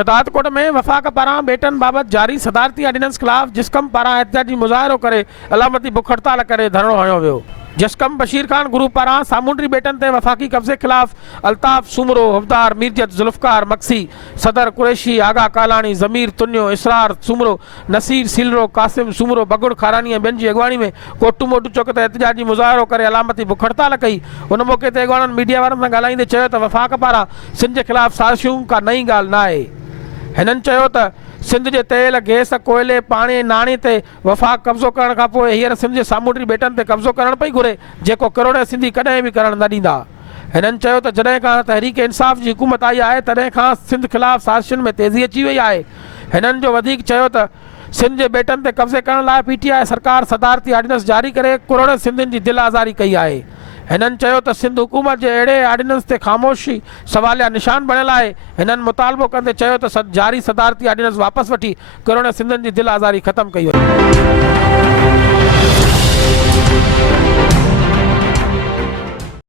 शहदादकोट में वफ़ाक़ पारां बेटन बाबत जारी सदारती ऑर्डिनेंस खिलाफ़ जिस्कम पारां एहतिजाजी मुज़ाहिरो करे अलामती बुख हड़ताल करे धरणो हयो वियो। जिस्कम बशीर खान ग्रुप पारां सामूंडी बेटन ते वफ़ाक़ी कब्ज़े खिलाफ़ अल्ताफ़ सूमरो, हवदार मीरजत, जुल्फ़कार मक्सी, सदर कुरैशी, आगा कालानी, ज़मीर तुन्यो, इसरार सूमरो, नसीर सीलरो, कासिम सूमरो, बगुड़ खारानी ऐं ॿियनि जी अॻवानी में कोटू मोटू चौक ते एहतिजाजी मुज़ाहिरो करे अलामती बुख हड़ताल कई। उन मौक़े ते अॻवाननि मीडिया वारनि सां ॻाल्हाईंदे चयो त वफ़ाक़ पारां सिंध जे ख़िलाफ़ साज़िशूं का नई ॻाल्हि न आहे। हिननि चयो त सिंध जे तेल, गैस, कोयले, पाणी, नाणी ते वफ़ाक़ कब्ज़ो करण खां पोइ हींअर सिंध जे सामूंडी बेटनि ते कब्ज़ो करणु पई घुरे, जेको करोड़ सिंधी कॾहिं बि करणु न ॾींदा। हिननि चयो त जॾहिं खां तहरीक इंसाफ़ जी हुकूमत आई आहे तॾहिं खां सिंध ख़िलाफ़ साज़िशुनि में तेज़ी अची वई आहे। हिननि जो वधीक चयो त सिंध जे बेटनि ते कब्ज़े करण लाइ PTI सरकार सदारती ऑर्डिनेंस जारी करे करोड़ सिंधियुनि जी दिलि आज़ारी कई आहे। हिननि चयो त सिंध हुकूमत जे अहिड़े ऑर्डिनेंस ते ख़ामोशी सवालिया निशान बणियल आहे। हिननि मुतालबो कंदे चयो त जारी सदारती ऑर्डिनेंस वापसि वठी करोड़ सिंधियुनि जी दिलि आज़ारी ख़तमु कई वई।